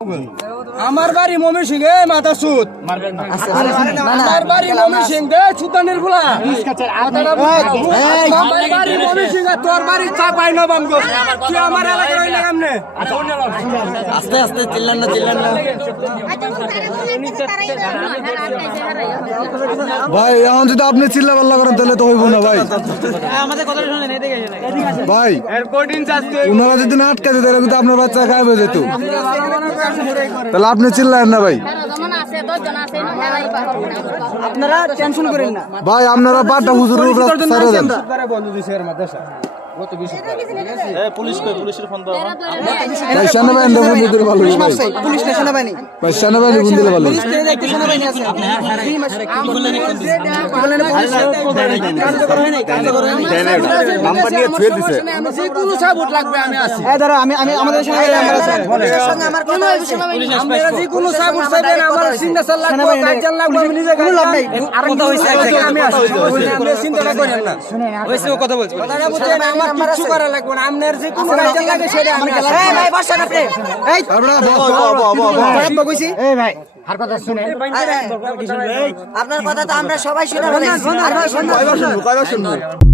আমার বাড়ি মমি সিং এ মাথা সুদ আমার বাড়ি মমি সিং দে সুতানের গুলা আমার বাড়ি মমি সিং তোর বাড়ি চা পাই না বামগো তুই আমার এলাকায় রইলে কেমনে আস্তে আস্তে চিল্লান না ভাই এখন যদি আপনি চিল্লা পাল্লা করেন তাহলে তো হইব না ভাই ভাই ওনারা যদি না আটকাতে তাহলে কিন্তু আপনার বাচ্চা গায়েব হয়ে যেত তাহলে আপনি চিল্লায়েন না ভাই আপনারা টেনশন করেন না ভাই আপনারা বারটা হুজুরের উপর ছেড়ে দেন ভাই সেনাবাহিনী ফোন দিলে ভালো হবে ভাই পুলিশ না সেনাবাহিনী ভাই সেনাবাহিনী ফোন দিলে ভালো হবে সেনাবাহিনী আছে নাম্বার নিয়ে ছুঁয়ে দিছে যে কোনো সাপোর্ট লাগবে আমি আছি এই দাঁড়া আমি আমাদের সেনাবাহিনী নাম্বার আছে আমার কোনো আমরা যে কোনো সাপোর্ট চাইবেন আমার সিগনেচার লাগবে কাজল লাগবে আমি নিজে কোনো লাভ নাই আর কথা হইছে আমি আছি আপনি চিন্তা করেন না হইছে কথা বলছি কথাটা বুঝেন আমার কিছু করা লাগবে না আপনার যে কোনো কাজল লাগে সেটা আমি এই ভাই বসেন আপনি এই আপনারা কইছি এই ভাই আর কথা শুনেন আপনার কথা তো আমরা সবাই শুনে ফেলেছি আর ভাই শুনুন